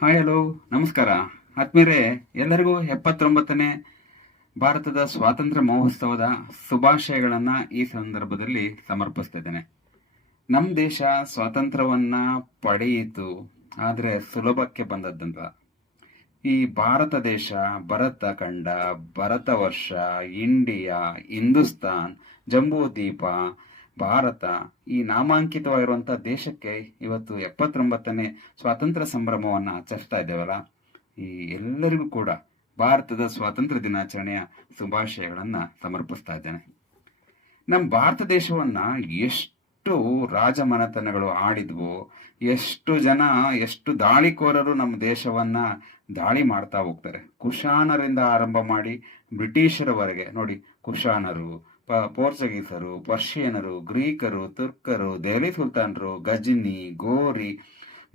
Hi hello ನಮಸ್ಕಾರ. ಆತ್ಮೀಯರೇ, ಎಲ್ಲರಿಗೂ ಎಪ್ಪತ್ತೊಂಬತ್ತನೇ ಭಾರತದ ಸ್ವಾತಂತ್ರ್ಯ ಮಹೋತ್ಸವದ ಶುಭಾಶಯಗಳನ್ನು ಈ ಸಂದರ್ಭದಲ್ಲಿ ಸಮರ್ಪಿಸ್ತಿದ್ದೇನೆ. ನಮ್ಮ ದೇಶ ಸ್ವಾತಂತ್ರ್ಯವನ್ನು ಪಡೆಯಿತು, ಆದರೆ ಸುಲಭಕ್ಕೆ ಬಂದದ್ದಂತ ಈ ಭಾರತ ದೇಶ, ಭರತ ಖಂಡ, ಭರತ ವರ್ಷ, ಇಂಡಿಯಾ, ಹಿಂದೂಸ್ತಾನ್ ಜಂಬೂ ದ್ವೀಪ ಭಾರತ ಈ ನಾಮಾಂಕಿತವಾಗಿರುವಂತಹ ದೇಶಕ್ಕೆ ಇವತ್ತು ಎಪ್ಪತ್ತೊಂಬತ್ತನೇ ಸ್ವಾತಂತ್ರ್ಯ ಸಂಭ್ರಮವನ್ನು ಆಚರಿಸ್ತಾ ಇದ್ದೇವಲ್ಲ. ಈ ಎಲ್ಲರಿಗೂ ಕೂಡ ಭಾರತದ ಸ್ವಾತಂತ್ರ್ಯ ದಿನಾಚರಣೆಯ ಶುಭಾಶಯಗಳನ್ನು ಸಮರ್ಪಿಸ್ತಾ ಇದ್ದೇನೆ. ನಮ್ಮ ಭಾರತ ದೇಶವನ್ನ ಎಷ್ಟು ರಾಜಮನೆತನಗಳು ಆಡಿದ್ವು, ಎಷ್ಟು ಜನ, ಎಷ್ಟು ದಾಳಿಕೋರರು ನಮ್ಮ ದೇಶವನ್ನ ದಾಳಿ ಮಾಡ್ತಾ ಹೋಗ್ತಾರೆ. ಕುಶಾನರಿಂದ ಆರಂಭ ಮಾಡಿ ಬ್ರಿಟಿಷರವರೆಗೆ. ನೋಡಿ, ಕುಶಾನರು ಪೋರ್ಚುಗೀಸರು, ಪರ್ಷಿಯನರು, ಗ್ರೀಕರು, ತುರ್ಕರು, ದೆಹಲಿ ಸುಲ್ತಾನರು, ಗಜನಿ, ಗೋರಿ,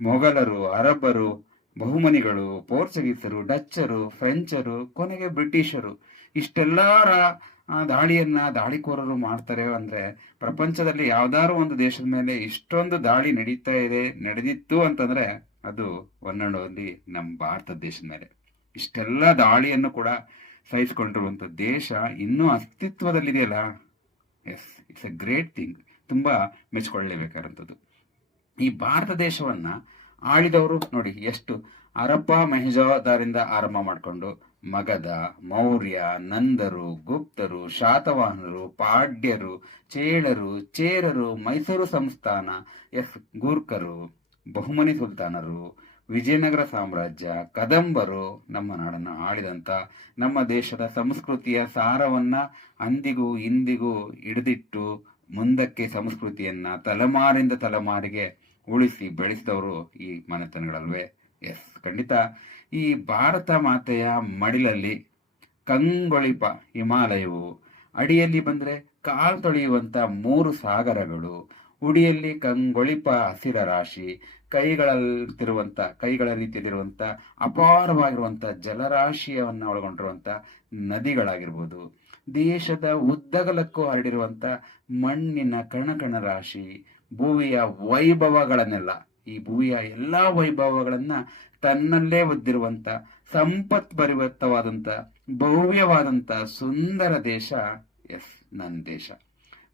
ಮೊಘಲರು, ಅರಬ್ಬರು, ಬಹುಮನಿಗಳು, ಪೋರ್ಚುಗೀಸರು, ಡಚ್ಚರು, ಫ್ರೆಂಚರು, ಕೊನೆಗೆ ಬ್ರಿಟಿಷರು. ಇಷ್ಟೆಲ್ಲರ ದಾಳಿಯನ್ನ ದಾಳಿಕೋರರು ಮಾಡ್ತಾರೆ ಅಂದ್ರೆ ಪ್ರಪಂಚದಲ್ಲಿ ಯಾವ್ದಾದ್ರು ಒಂದು ದೇಶದ ಮೇಲೆ ಇಷ್ಟೊಂದು ದಾಳಿ ನಡೀತಾ ಇದೆ, ನಡೆದಿತ್ತು ಅಂತಂದ್ರೆ ಅದು ಒನ್ನಡೋಲ್ಲಿ ನಮ್ಮ ಭಾರತ ದೇಶದ ಮೇಲೆ. ಇಷ್ಟೆಲ್ಲ ದಾಳಿಯನ್ನು ಕೂಡ ಸಹಿಸಿಕೊಂಡಿರುವಂತ ದೇಶ ಇನ್ನೂ ಅಸ್ತಿತ್ವದಲ್ಲಿದೆಯಲ್ಲ? Yes it's a great thing ತುಂಬ ಮೆಚ್ಕೊಳ್ಳೇಬೇಕಾದಂಥದ್ದು. ಈ ಭಾರತ ದೇಶವನ್ನ ಆಳಿದವರು ನೋಡಿ, ಎಷ್ಟು ಅರಬ್ಬ ಮೆಹಜಾದಾರಿಂದ ಆರಂಭ ಮಾಡಿಕೊಂಡು ಮಗಧ ಮೌರ್ಯ, ನಂದರು, ಗುಪ್ತರು, ಶಾತವಾಹನರು, ಪಾಡ್ಯರು, ಚೇಳರು, ಚೇರರು, ಮೈಸೂರು ಸಂಸ್ಥಾನ ಎಸ್ ಗೂರ್ಖರು, ಬಹುಮನಿ ಸುಲ್ತಾನರು ವಿಜಯನಗರ ಸಾಮ್ರಾಜ್ಯ, ಕದಂಬರು ನಮ್ಮ ನಾಡನ್ನು ಆಳಿದಂಥ ನಮ್ಮ ದೇಶದ ಸಂಸ್ಕೃತಿಯ ಸಾರವನ್ನು ಅಂದಿಗೂ ಇಂದಿಗೂ ಹಿಡಿದಿಟ್ಟು ಮುಂದಕ್ಕೆ ಸಂಸ್ಕೃತಿಯನ್ನು ತಲೆಮಾರಿಂದ ತಲೆಮಾರಿಗೆ ಉಳಿಸಿ ಬೆಳೆಸಿದವರು ಈ ಮನೆತನಗಳಲ್ವೇ? ಎಸ್, ಖಂಡಿತ. ಈ ಭಾರತ ಮಾತೆಯ ಮಡಿಲಲ್ಲಿ ಕಂಗೊಳಿಪ ಹಿಮಾಲಯವು ಅಡಿಯಲ್ಲಿ ಬಂದರೆ ಕಾಲು ತೊಳೆಯುವಂಥ ಮೂರು ಸಾಗರಗಳು, ಉಡಿಯಲ್ಲಿ ಕಂಗೊಳಿಪ ಹಸಿರ ರಾಶಿ ಕೈಗಳಲ್ಲಿರುವಂತ ಕೈಗಳ ರೀತಿಯಲ್ಲಿರುವಂತ, ಅಪಾರವಾಗಿರುವಂತ ಜಲರಾಶಿಯವನ್ನ ಒಳಗೊಂಡಿರುವಂತ ನದಿಗಳಾಗಿರ್ಬೋದು, ದೇಶದ ಉದ್ದಗಲಕ್ಕೂ ಹರಡಿರುವಂತ ಮಣ್ಣಿನ ಕಣಕಣ ರಾಶಿ, ಭೂವಿಯ ವೈಭವಗಳನ್ನೆಲ್ಲ, ಈ ಭೂಮಿಯ ಎಲ್ಲಾ ವೈಭವಗಳನ್ನ ತನ್ನಲ್ಲೇ ಒದ್ದಿರುವಂತ ಸಂಪತ್ ಪರಿವರ್ತವಾದಂತ ಭವ್ಯವಾದಂತ ಸುಂದರ ದೇಶ, ಎಸ್ ನನ್ನ ದೇಶ.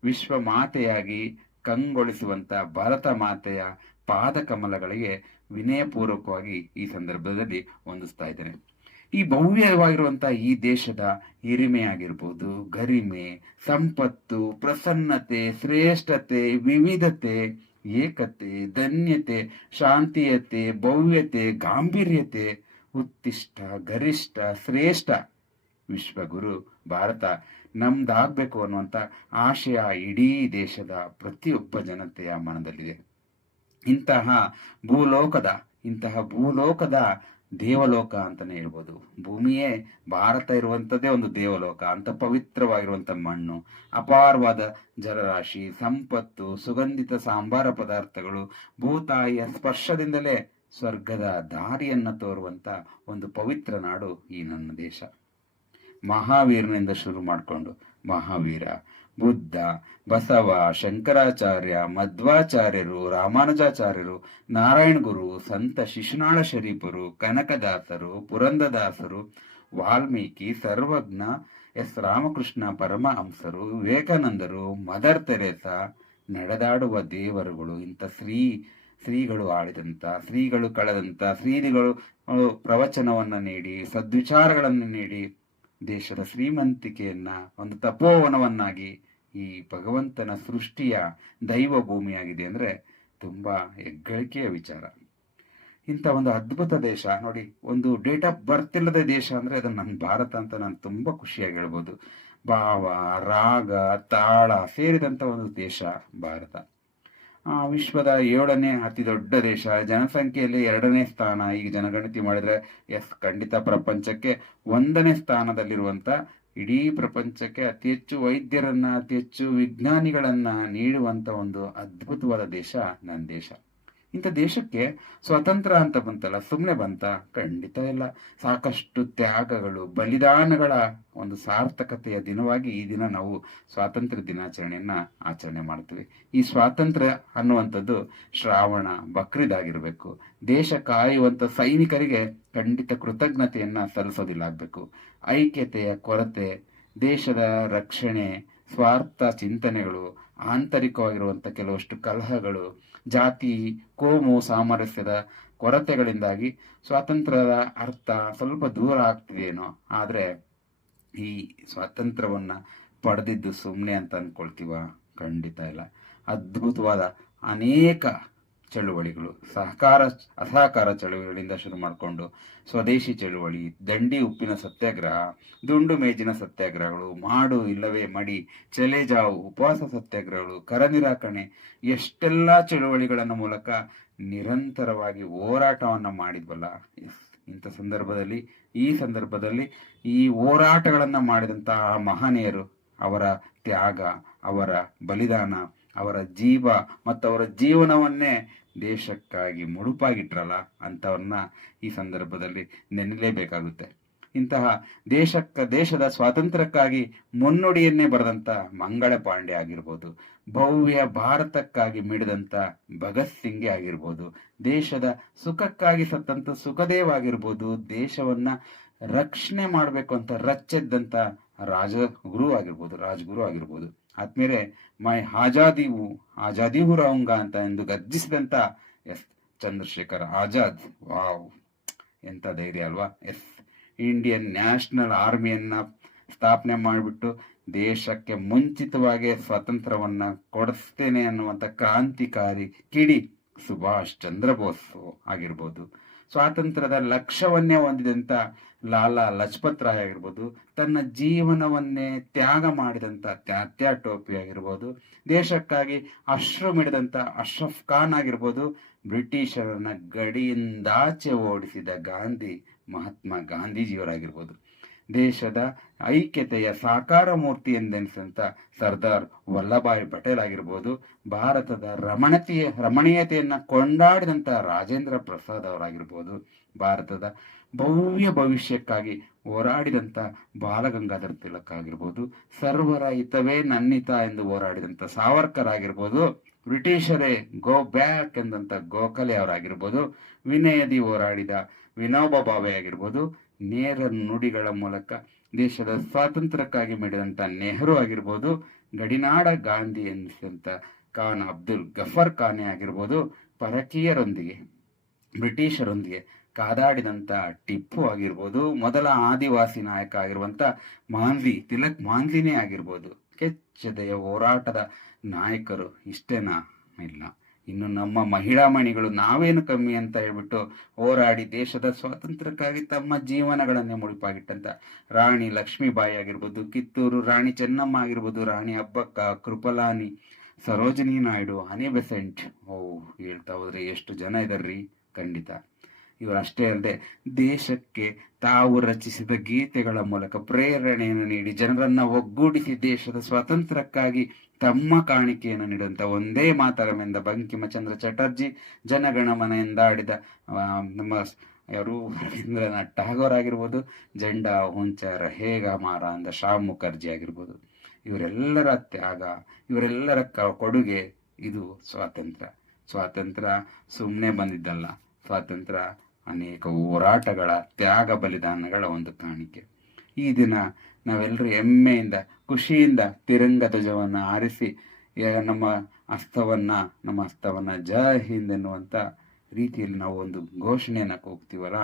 ವಿಶ್ವ ಮಾತೆಯಾಗಿ ಕಂಗೊಳಿಸುವಂತ ಭಾರತ ಮಾತೆಯ ಪಾದ ಕಮಲಗಳಿಗೆ ವಿನಯಪೂರ್ವಕವಾಗಿ ಈ ಸಂದರ್ಭದಲ್ಲಿ ಹೊಂದಿಸ್ತಾ ಇದ್ದೇನೆ. ಈ ಭವ್ಯವಾಗಿರುವಂತಹ ಈ ದೇಶದ ಹಿರಿಮೆ ಆಗಿರ್ಬೋದು ಗರಿಮೆ, ಸಂಪತ್ತು, ಪ್ರಸನ್ನತೆ, ಶ್ರೇಷ್ಠತೆ, ವಿವಿಧತೆ, ಏಕತೆ, ಧನ್ಯತೆ, ಶಾಂತಿಯತೆ, ಭವ್ಯತೆ, ಗಾಂಭೀರ್ಯತೆ ಉತ್ತಿಷ್ಟ ಗರಿಷ್ಠ, ಶ್ರೇಷ್ಠ ವಿಶ್ವಗುರು ಭಾರತ ನಮ್ದಾಗಬೇಕು ಅನ್ನುವಂಥ ಆಶಯ ಇಡೀ ದೇಶದ ಪ್ರತಿಯೊಬ್ಬ ಜನತೆಯ ಮನದಲ್ಲಿದೆ. ಇಂತಹ ಭೂಲೋಕದ ಇಂತಹ ಭೂಲೋಕದ ದೇವಲೋಕ ಅಂತಲೇ ಹೇಳ್ಬೋದು. ಭೂಮಿಯೇ ಭಾರತ ಇರುವಂಥದ್ದೇ ಒಂದು ದೇವಲೋಕ, ಅಂತ ಪವಿತ್ರವಾಗಿರುವಂತ ಮಣ್ಣು, ಅಪಾರವಾದ ಜಲರಾಶಿ, ಸಂಪತ್ತು, ಸುಗಂಧಿತ ಸಾಂಬಾರ ಪದಾರ್ಥಗಳು ಭೂತಾಯಿಯ ಸ್ಪರ್ಶದಿಂದಲೇ ಸ್ವರ್ಗದ ದಾರಿಯನ್ನು ತೋರುವಂತ ಒಂದು ಪವಿತ್ರ ನಾಡು ಈ ನನ್ನ ದೇಶ. ಮಹಾವೀರನಿಂದ ಶುರು ಮಾಡಿಕೊಂಡು ಮಹಾವೀರ. ಬುದ್ಧ, ಬಸವ, ಶಂಕರಾಚಾರ್ಯ, ಮಧ್ವಾಚಾರ್ಯರು, ರಾಮಾನುಜಾಚಾರ್ಯರು, ನಾರಾಯಣ ಗುರು, ಸಂತ ಶಿಶುನಾಳ ಶರೀಫರು, ಕನಕದಾಸರು, ಪುರಂದದಾಸರು, ವಾಲ್ಮೀಕಿ, ಸರ್ವಜ್ಞ, ಎಸ್. ರಾಮಕೃಷ್ಣ, ಪರಮಹಂಸರು, ವಿವೇಕಾನಂದರು, ಮದರ್ ತೆರೇಸ, ನಡೆದಾಡುವ ದೇವರುಗಳು, ಇಂಥ ಶ್ರೀ, ಶ್ರೀಗಳು ಆಳಿದಂತ ಶ್ರೀಗಳು ಕಳೆದಂತ ಶ್ರೀಗಳು ಪ್ರವಚನವನ್ನ ನೀಡಿ, ಸದ್ವಿಚಾರಗಳನ್ನು ನೀಡಿ, ದೇಶದ ಶ್ರೀಮಂತಿಕೆಯನ್ನ, ಒಂದು ತಪೋವನವನ್ನಾಗಿ ಈ ಭಗವಂತನ ಸೃಷ್ಟಿಯ ದೈವ ಭೂಮಿಯಾಗಿದೆ ಅಂದರೆ ತುಂಬ ಹೆಗ್ಗಳಿಕೆಯ ವಿಚಾರ. ಇಂಥ ಒಂದು ಅದ್ಭುತ ದೇಶ, ನೋಡಿ, ಒಂದು ಡೇಟ್ ಆಫ್ ಬರ್ತ್ ಇಲ್ಲದ ದೇಶ ಅಂದರೆ ಅದು ನನ್ನ ಭಾರತ ಅಂತ ನಾನು ತುಂಬ ಖುಷಿಯಾಗಿ ಹೇಳ್ಬೋದು. ಭಾವ, ರಾಗ, ತಾಳ ಸೇರಿದಂಥ ಒಂದು ದೇಶ ಭಾರತ. ವಿಶ್ವದ ಏಳನೇ ಅತಿ ದೊಡ್ಡ ದೇಶ, ಜನಸಂಖ್ಯೆಯಲ್ಲಿ ಎರಡನೇ ಸ್ಥಾನ, ಈಗ ಜನಗಣತಿ ಮಾಡಿದ್ರೆ, ಎಸ್, ಖಂಡಿತ ಪ್ರಪಂಚಕ್ಕೆ ಒಂದನೇ ಸ್ಥಾನದಲ್ಲಿರುವಂತ ಇಡೀ ಪ್ರಪಂಚಕ್ಕೆ ಅತಿ ಹೆಚ್ಚು ವೈದ್ಯರನ್ನ ಅತಿ ಹೆಚ್ಚು ವಿಜ್ಞಾನಿಗಳನ್ನ ನೀಡುವಂತ ಒಂದು ಅದ್ಭುತವಾದ ದೇಶ ನನ್ನ ದೇಶ. ಇಂಥ ದೇಶಕ್ಕೆ ಸ್ವತಂತ್ರ ಅಂತ ಬಂತಲ್ಲ ಸುಮ್ಮನೆ ಬಂತ? ಖಂಡಿತ ಇಲ್ಲ. ಸಾಕಷ್ಟು ತ್ಯಾಗಗಳು, ಬಲಿದಾನಗಳ ಒಂದು ಸಾರ್ಥಕತೆಯ ದಿನವಾಗಿ ಈ ದಿನ ನಾವು ಸ್ವಾತಂತ್ರ್ಯ ದಿನಾಚರಣೆಯನ್ನ ಆಚರಣೆ ಮಾಡ್ತೀವಿ. ಈ ಸ್ವಾತಂತ್ರ್ಯ ಅನ್ನುವಂಥದ್ದು ಶ್ರಾವಣ ಬಕ್ರೀದ್ ಆಗಿರಬೇಕು ದೇಶ ಕಾಯುವಂಥ ಸೈನಿಕರಿಗೆ ಖಂಡಿತ ಕೃತಜ್ಞತೆಯನ್ನ ಸಲ್ಲಿಸೋದಿಲ್ಲ ಆಗ್ಬೇಕು. ಐಕ್ಯತೆಯ ಕೊರತೆ, ದೇಶದ ರಕ್ಷಣೆ, ಸ್ವಾರ್ಥ ಚಿಂತನೆಗಳು ಆಂತರಿಕವಾಗಿರುವಂಥ ಕೆಲವಷ್ಟು ಕಲಹಗಳು, ಜಾತಿ, ಕೋಮು, ಸಾಮರಸ್ಯದ ಕೊರತೆಗಳಿಂದಾಗಿ ಸ್ವಾತಂತ್ರ್ಯದ ಅರ್ಥ ಸ್ವಲ್ಪ ದೂರ ಆಗ್ತಿದೆಯೇನೋ. ಆದರೆ ಈ ಸ್ವಾತಂತ್ರ್ಯವನ್ನು ಪಡೆದಿದ್ದು ಸುಮ್ಮನೆ ಅಂತ ಅಂದ್ಕೊಳ್ತೀವ ಖಂಡಿತ ಇಲ್ಲ. ಅದ್ಭುತವಾದ ಅನೇಕ ಚಳುವಳಿಗಳು. ಸಹಕಾರ, ಅಸಹಕಾರ ಚಳುವಳಿಗಳಿಂದ ಶುರು ಮಾಡಿಕೊಂಡು ಸ್ವದೇಶಿ ಚಳುವಳಿ, ದಂಡಿ ಉಪ್ಪಿನ ಸತ್ಯಾಗ್ರಹ, ದುಂಡು ಮೇಜಿನ ಸತ್ಯಾಗ್ರಹಗಳು, ಮಾಡು ಇಲ್ಲವೇ ಮಡಿ ಚಲೆಜಾವು ಉಪವಾಸ ಸತ್ಯಾಗ್ರಹಗಳು, ಕರ ನಿರಾಕರಣೆ ಎಷ್ಟೆಲ್ಲ ಚಳುವಳಿಗಳನ್ನ ಮೂಲಕ ನಿರಂತರವಾಗಿ ಹೋರಾಟವನ್ನು ಮಾಡಿದ್ವಲ್ಲ. ಇಂಥ ಸಂದರ್ಭದಲ್ಲಿ, ಈ ಸಂದರ್ಭದಲ್ಲಿ ಈ ಹೋರಾಟಗಳನ್ನು ಮಾಡಿದಂತಹ ಮಹನೀಯರು ಅವರ ತ್ಯಾಗ, ಅವರ ಬಲಿದಾನ ಅವರ ಜೀವ ಮತ್ತು ಅವರ ಜೀವನವನ್ನೇ ದೇಶಕ್ಕಾಗಿ ಮುಡುಪಾಗಿಟ್ರಲ್ಲ ಅಂಥವನ್ನ ಈ ಸಂದರ್ಭದಲ್ಲಿ ನೆನಲೇಬೇಕಾಗುತ್ತೆ. ಇಂತಹ ದೇಶಕ್ಕ, ದೇಶದ ಸ್ವಾತಂತ್ರ್ಯಕ್ಕಾಗಿ ಮುನ್ನುಡಿಯನ್ನೇ ಬರೆದಂತ ಮಂಗಳ ಪಾಂಡೆ ಆಗಿರ್ಬೋದು, ಭವ್ಯ ಭಾರತಕ್ಕಾಗಿ ಮಿಡಿದಂತ ಭಗತ್ ಸಿಂಗ್ ಆಗಿರ್ಬೋದು, ದೇಶದ ಸುಖಕ್ಕಾಗಿ ಸತ್ತಂಥ ಸುಖದೇವ್ ಆಗಿರ್ಬೋದು, ದೇಶವನ್ನ ರಕ್ಷಣೆ ಮಾಡಬೇಕು ಅಂತ ರಚ್ಚೆದ್ದಂಥ ರಾಜಗುರು ಆಗಿರ್ಬೋದು ರಾಜಗುರು ಆಗಿರ್ಬೋದು ಆದ್ಮೇಲೆ ಮೈ ಆಜಾದಿವು ಆಜಾದಿವು ರಹುಂಗ ಅಂತ ಎಂದು ಗರ್ಜಿಸಿದಂತ ಎಸ್ ಚಂದ್ರಶೇಖರ್ ಆಜಾದ್. ವಾವ್. ಎಂತ ಧೈರ್ಯ ಅಲ್ವಾ? ಎಸ್. ಇಂಡಿಯನ್ ನ್ಯಾಷನಲ್ ಆರ್ಮಿಯನ್ನ ಸ್ಥಾಪನೆ ಮಾಡಿಬಿಟ್ಟು ದೇಶಕ್ಕೆ ಮುಂಚಿತವಾಗಿ ಸ್ವಾತಂತ್ರ್ಯವನ್ನ ಕೊಡಿಸ್ತೇನೆ ಅನ್ನುವಂಥ ಕ್ರಾಂತಿಕಾರಿ ಕಿಡಿ ಸುಭಾಷ್ ಚಂದ್ರ ಬೋಸ್ ಆಗಿರ್ಬೋದು. ಸ್ವಾತಂತ್ರ್ಯದ ಲಕ್ಷ್ಯವನ್ನೇ ಹೊಂದಿದಂಥ ಲಾಲಾ ಲಜಪತ್ ರಾಯ್ ಆಗಿರ್ಬೋದು, ತನ್ನ ಜೀವನವನ್ನೇ ತ್ಯಾಗ ಮಾಡಿದಂಥ ತ್ಯಾತ್ಯಾ ಟೋಪಿ ಆಗಿರ್ಬೋದು, ದೇಶಕ್ಕಾಗಿ ಅಶ್ರು ಮಿಡಿದಂಥ ಅಶ್ರಫ್ ಖಾನ್ ಆಗಿರ್ಬೋದು, ಬ್ರಿಟಿಷರನ್ನ ಗಡಿಯಿಂದಾಚೆ ಓಡಿಸಿದ ಗಾಂಧಿ, ಮಹಾತ್ಮ ಗಾಂಧೀಜಿಯವರಾಗಿರ್ಬೋದು. ದೇಶದ ಐಕ್ಯತೆಯ ಸಾಕಾರ ಮೂರ್ತಿ ಎಂದೆನಿಸಿದಂತ ಸರ್ದಾರ್ ವಲ್ಲಭಾಯಿ ಪಟೇಲ್ ಆಗಿರ್ಬೋದು, ಭಾರತದ ರಮಣತೆಯ, ರಮಣೀಯತೆಯನ್ನು ಕೊಂಡಾಡಿದಂಥ ರಾಜೇಂದ್ರ ಪ್ರಸಾದ್ ಅವರಾಗಿರ್ಬೋದು, ಭಾರತದ ಭವ್ಯ ಭವಿಷ್ಯಕ್ಕಾಗಿ ಹೋರಾಡಿದಂಥ ಬಾಲಗಂಗಾಧರ ತಿಲಕ್ ಆಗಿರ್ಬೋದು, ಸರ್ವರ ಹಿತವೇ ನನ್ನಿತ ಎಂದು ಹೋರಾಡಿದಂಥ ಸಾವರ್ಕರ್ ಆಗಿರ್ಬೋದು, ಬ್ರಿಟಿಷರೇ ಗೋ ಬ್ಯಾಕ್ ಎಂದಂಥ ಗೋಖಲೆ ಅವರಾಗಿರ್ಬೋದು, ವಿನಯದಿ ಹೋರಾಡಿದ ವಿನೋಬ ಭಾವೆ ಆಗಿರ್ಬೋದು ನೇರ ನುಡಿಗಳ ಮೂಲಕ ದೇಶದ ಸ್ವಾತಂತ್ರ್ಯಕ್ಕಾಗಿ ಮಾಡಿದಂಥ ನೆಹರು ಆಗಿರ್ಬೋದು ಗಡಿನಾಡ ಗಾಂಧಿ ಎನ್ನಿಸಿದಂಥ ಖಾನ್ ಅಬ್ದುಲ್ ಗಫರ್ ಖಾನೆ ಆಗಿರ್ಬೋದು ಪರಕೀಯರೊಂದಿಗೆ ಬ್ರಿಟಿಷರೊಂದಿಗೆ ಕಾದಾಡಿದಂಥ ಟಿಪ್ಪು ಆಗಿರ್ಬೋದು ಮೊದಲ ಆದಿವಾಸಿ ನಾಯಕ ಆಗಿರುವಂಥ ಮಾಂಜಿ ತಿಲಕ್ ಮಾಂಜಿನೇ ಆಗಿರ್ಬೋದು. ಕೆಚ್ಚದೆಯ ಹೋರಾಟದ ನಾಯಕರು ಇಷ್ಟೇನಾ? ಇಲ್ಲ. ಇನ್ನು ನಮ್ಮ ಮಹಿಳಾ ಮಣಿಗಳು ನಾವೇನು ಕಮ್ಮಿ ಅಂತ ಹೇಳ್ಬಿಟ್ಟು ಹೋರಾಡಿ ದೇಶದ ಸ್ವಾತಂತ್ರ್ಯಕ್ಕಾಗಿ ತಮ್ಮ ಜೀವನಗಳನ್ನೇ ಮುಡಿಪಾಗಿಟ್ಟಂತ. ರಾಣಿ ಲಕ್ಷ್ಮೀಬಾಯಿ ಆಗಿರ್ಬೋದು, ಕಿತ್ತೂರು ರಾಣಿ ಚೆನ್ನಮ್ಮ ಆಗಿರ್ಬೋದು, ರಾಣಿ ಅಬ್ಬಕ್ಕ ಕೃಪಲಾನಿ, ಸರೋಜಿನಿ ನಾಯ್ಡು, ಹನಿ ಬೆಸೆಂಟ್. ಓ ಹೇಳ್ತಾ ಹೋದ್ರೆ ಎಷ್ಟು ಜನ ಇದಾರ್ರಿ? ಖಂಡಿತ. ಇವರು ಅಷ್ಟೇ ಅಲ್ಲದೆ ದೇಶಕ್ಕೆ ತಾವು ರಚಿಸಿದ ಗೀತೆಗಳ ಮೂಲಕ ಪ್ರೇರಣೆಯನ್ನು ನೀಡಿ ಜನರನ್ನ ಒಗ್ಗೂಡಿಸಿ ದೇಶದ ಸ್ವಾತಂತ್ರ್ಯಕ್ಕಾಗಿ ತಮ್ಮ ಕಾಣಿಕೆಯನ್ನು ನೀಡುವಂತ ಒಂದೇ ಮಾತರಮೆಂದ ಬಂಕಿಮಚಂದ್ರ ಚಟರ್ಜಿ ಜನಗಣಮನ ಎಂದಾಡಿದ ನಮ್ಮ ಯಾರು ರವೀಂದ್ರನಾಥ್ ಟಾಗೋರ್ ಆಗಿರ್ಬೋದು, ಜಂಡಾ ಹುಂಚಾರ, ಹೇಗ ಮಾರ ಅಂದ ಶ್ಯಾಮ್ ಮುಖರ್ಜಿ ಆಗಿರ್ಬೋದು. ಇವರೆಲ್ಲರ ತ್ಯಾಗ ಇವರೆಲ್ಲರ ಕೊಡುಗೆ ಇದು ಸ್ವಾತಂತ್ರ್ಯ. ಸ್ವಾತಂತ್ರ್ಯ ಸುಮ್ಮನೆ ಬಂದಿದ್ದಲ್ಲ. ಸ್ವಾತಂತ್ರ್ಯ ಅನೇಕ ಹೋರಾಟಗಳ ತ್ಯಾಗ ಬಲಿದಾನಗಳ ಒಂದು ಕಾಣಿಕೆ. ಈ ದಿನ ನಾವೆಲ್ಲರೂ ಹೆಮ್ಮೆಯಿಂದ, ಖುಷಿಯಿಂದ ತಿರಂಗ ಧ್ವಜವನ್ನು ಆರಿಸಿ ನಮ್ಮ ಹಸ್ತವನ್ನು ನಮ್ಮ ಹಸ್ತವನ್ನು ಜೈ ಹಿಂದ್ ಎನ್ನುವಂಥ ರೀತಿಯಲ್ಲಿ ನಾವು ಒಂದು ಘೋಷಣೆಯನ್ನು ಕೂಗ್ತೀವಲ್ಲ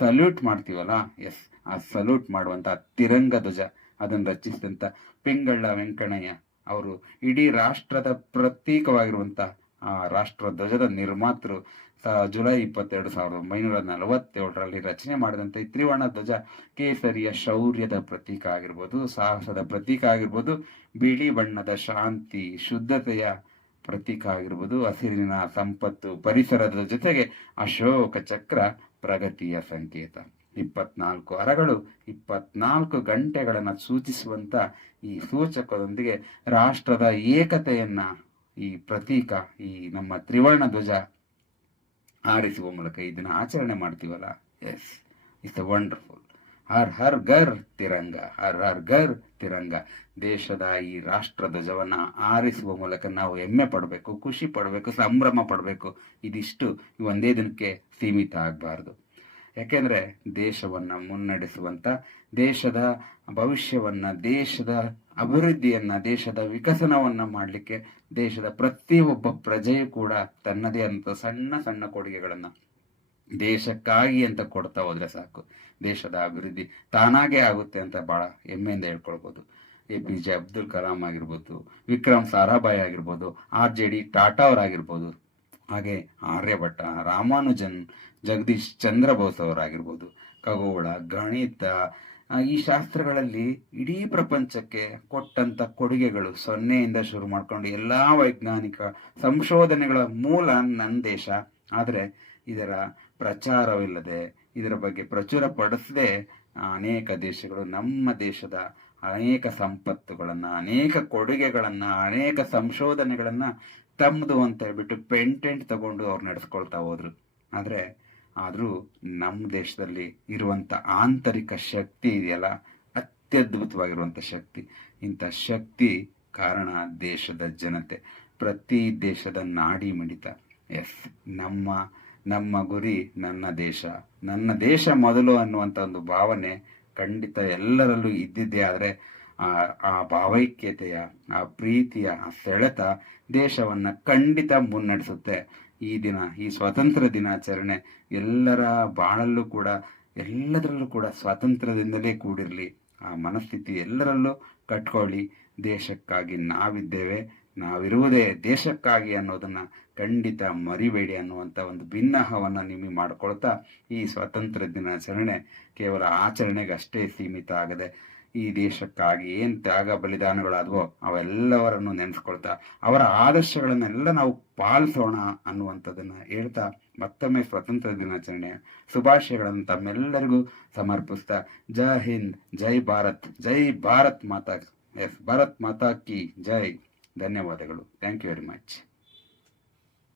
ಸಲ್ಯೂಟ್ ಮಾಡ್ತೀವಲ್ಲ ಎಸ್ ಆ ಸಲ್ಯೂಟ್ ಮಾಡುವಂಥ ತಿರಂಗ ಧ್ವಜ, ಅದನ್ನು ರಚಿಸಿದಂಥ ಪಿಂಗಳ್ಳ ವೆಂಕಣ್ಣಯ್ಯ ಅವರು ಇಡೀ ರಾಷ್ಟ್ರದ ಪ್ರತೀಕವಾಗಿರುವಂತ ಆ ರಾಷ್ಟ್ರ ಧ್ವಜದ ನಿರ್ಮಾತೃ ಜುಲೈ ಇಪ್ಪತ್ತೆರಡು ಸಾವಿರದ ಒಂಬೈನೂರ ನಲವತ್ತೇಳರಲ್ಲಿ ರಚನೆ ಈ ತ್ರಿವರ್ಣ ಧ್ವಜ ಕೇಸರಿಯ ಶೌರ್ಯದ ಪ್ರತೀಕ ಆಗಿರ್ಬೋದು, ಸಾಹಸದ ಪ್ರತೀಕ ಆಗಿರ್ಬೋದು, ಬಿಳಿ ಬಣ್ಣದ ಶಾಂತಿ, ಶುದ್ಧತೆಯ ಪ್ರತೀಕ ಆಗಿರ್ಬೋದು, ಹಸಿರಿನ ಸಂಪತ್ತು, ಪರಿಸರದ ಜೊತೆಗೆ ಅಶೋಕ ಚಕ್ರ ಪ್ರಗತಿಯ ಸಂಕೇತ. ಇಪ್ಪತ್ನಾಲ್ಕು ಅರಗಳು ಇಪ್ಪತ್ನಾಲ್ಕು ಗಂಟೆಗಳನ್ನು ಸೂಚಿಸುವಂತ ಈ ಸೂಚಕದೊಂದಿಗೆ ರಾಷ್ಟ್ರದ ಏಕತೆಯನ್ನ ಈ ಪ್ರತೀಕ, ಈ ನಮ್ಮ ತ್ರಿವರ್ಣ ಧ್ವಜ ಆರಿಸುವ ಮೂಲಕ ಇದನ್ನು ದಿನ ಆಚರಣೆ ಮಾಡ್ತೀವಲ್ಲ? Yes it's wonderful Har Har Ghar Tiranga, Har Har Ghar Tiranga. ದೇಶದ ಈ ರಾಷ್ಟ್ರ ಧ್ವಜವನ್ನು ಆರಿಸುವ ಮೂಲಕ ನಾವು ಹೆಮ್ಮೆ ಪಡಬೇಕು, ಖುಷಿ ಪಡಬೇಕು, ಸಂಭ್ರಮ ಪಡಬೇಕು. ಇದಿಷ್ಟು ಒಂದೇ ದಿನಕ್ಕೆ ಸೀಮಿತ ಆಗಬಾರ್ದು. ಯಾಕೆಂದರೆ ದೇಶವನ್ನು ಮುನ್ನಡೆಸುವಂಥ ದೇಶದ ಭವಿಷ್ಯವನ್ನು ದೇಶದ ಅಭಿವೃದ್ಧಿಯನ್ನ, ದೇಶದ ವಿಕಸನವನ್ನು ಮಾಡಲಿಕ್ಕೆ ದೇಶದ ಪ್ರತಿಯೊಬ್ಬ ಪ್ರಜೆಯೂ ಕೂಡ ತನ್ನದೇ ಅಂತ ಸಣ್ಣ ಸಣ್ಣ ಕೊಡುಗೆಗಳನ್ನು ದೇಶಕ್ಕಾಗಿ ಅಂತ ಕೊಡ್ತಾ ಹೋದರೆ ಸಾಕು. ದೇಶದ ಅಭಿವೃದ್ಧಿ ತಾನಾಗೇ ಆಗುತ್ತೆ ಅಂತ ಭಾಳ ಹೆಮ್ಮೆಯಿಂದ ಹೇಳ್ಕೊಳ್ಬೋದು. A P J Abdul Kalam ಆಗಿರ್ಬೋದು, ವಿಕ್ರಮ್ ಸಾರಾಭಾಯ್ ಆಗಿರ್ಬೋದು, ಆರ್ ಜೆ ಡಿ ಟಾಟಾ ಅವರಾಗಿರ್ಬೋದು ಹಾಗೆ ಆರ್ಯಭಟ್ಟ ರಾಮಾನುಜನ್, ಜಗದೀಶ್ ಚಂದ್ರ ಬೋಸ್ ಅವರಾಗಿರ್ಬೋದು ಖಗೋಳ, ಗಣಿತ ಈ ಶಾಸ್ತ್ರಗಳಲ್ಲಿ ಇಡೀ ಪ್ರಪಂಚಕ್ಕೆ ಕೊಟ್ಟಂತ ಕೊಡುಗೆಗಳು ಸೊನ್ನೆಯಿಂದ ಶುರು ಮಾಡ್ಕೊಂಡು ಎಲ್ಲ ವೈಜ್ಞಾನಿಕ ಸಂಶೋಧನೆಗಳ ಮೂಲ ನನ್ನ ದೇಶ. ಆದರೆ ಇದರ ಪ್ರಚಾರವಿಲ್ಲದೆ, ಇದರ ಬಗ್ಗೆ ಪ್ರಚುರ ಪಡಿಸದೆ ಅನೇಕ ದೇಶಗಳು ನಮ್ಮ ದೇಶದ ಅನೇಕ ಸಂಪತ್ತುಗಳನ್ನು, ಅನೇಕ ಕೊಡುಗೆಗಳನ್ನು, ಅನೇಕ ಸಂಶೋಧನೆಗಳನ್ನು ತಮ್ಮದು ಅಂತ ಹೇಳ್ಬಿಟ್ಟು ಪೆಂಟೆಂಟ್ ತಗೊಂಡು ಅವ್ರು ನಡೆಸ್ಕೊಳ್ತಾ ಹೋದ್ರು. ಆದ್ರೆ ಆದ್ರೂ ನಮ್ಮ ದೇಶದಲ್ಲಿ ಇರುವಂಥ ಆಂತರಿಕ ಶಕ್ತಿ ಇದೆಯಲ್ಲ ಅತ್ಯದ್ಭುತವಾಗಿರುವಂಥ ಶಕ್ತಿ. ಇಂಥ ಶಕ್ತಿ ಕಾರಣ ದೇಶದ ಜನತೆ. ಪ್ರತಿ ದೇಶದ ನಾಡಿ ಮಿಡಿತ. ಎಸ್, ನಮ್ಮ ನಮ್ಮ ಗುರಿ ನನ್ನ ದೇಶ. ನನ್ನ ದೇಶ ಮೊದಲು ಅನ್ನುವಂಥ ಒಂದು ಭಾವನೆ ಖಂಡಿತ ಎಲ್ಲರಲ್ಲೂ ಇದ್ದಿದ್ದೇ ಆದರೆ, ಆ ಆ ಭಾವೈಕ್ಯತೆಯ, ಆ ಪ್ರೀತಿಯ, ಆ ಸೆಳೆತ ದೇಶವನ್ನು ಖಂಡಿತ ಮುನ್ನಡೆಸುತ್ತೆ. ಈ ದಿನ, ಈ ಸ್ವಾತಂತ್ರ್ಯ ದಿನಾಚರಣೆ ಎಲ್ಲರ ಬಾಳಲ್ಲೂ ಕೂಡ, ಎಲ್ಲದರಲ್ಲೂ ಕೂಡ ಸ್ವಾತಂತ್ರ್ಯದಿಂದಲೇ ಕೂಡಿರಲಿ. ಆ ಮನಸ್ಥಿತಿ ಎಲ್ಲರಲ್ಲೂ ಕಟ್ಕೊಳ್ಳಿ. ದೇಶಕ್ಕಾಗಿ ನಾವಿದ್ದೇವೆ. ನಾವಿರುವುದೇ ದೇಶಕ್ಕಾಗಿ ಅನ್ನೋದನ್ನು ಖಂಡಿತ ಮರಿಬೇಡಿ ಅನ್ನುವಂಥ ಒಂದು ಭಿನ್ನಹವನ್ನ ನಿಮಗೆ ಮಾಡ್ಕೊಳ್ತಾ ಈ ಸ್ವಾತಂತ್ರ್ಯ ದಿನಾಚರಣೆ ಕೇವಲ ಆಚರಣೆಗಷ್ಟೇ ಸೀಮಿತ ಆಗದೆ ಈ ದೇಶಕ್ಕಾಗಿ ಏನು ತ್ಯಾಗ ಬಲಿದಾನಗಳಾದವೋ ಅವೆಲ್ಲವರನ್ನು ನೆನೆಸ್ಕೊಳ್ತಾ, ಅವರ ಆದರ್ಶಗಳನ್ನೆಲ್ಲ ನಾವು ಪಾಲಿಸೋಣ ಅನ್ನುವಂಥದ್ದನ್ನ ಹೇಳ್ತಾ ಮತ್ತೊಮ್ಮೆ ಸ್ವಾತಂತ್ರ್ಯ ದಿನಾಚರಣೆ ಶುಭಾಶಯಗಳನ್ನು ತಮ್ಮೆಲ್ಲರಿಗೂ ಸಮರ್ಪಿಸ್ತಾ, ಜೈ ಹಿಂದ್, ಜೈ ಭಾರತ್ ಜೈ ಭಾರತ್ ಮಾತಾ, ಎಸ್, ಭಾರತ್ ಮಾತಾ ಕಿ ಜೈ. ಧನ್ಯವಾದಗಳು. Thank you very much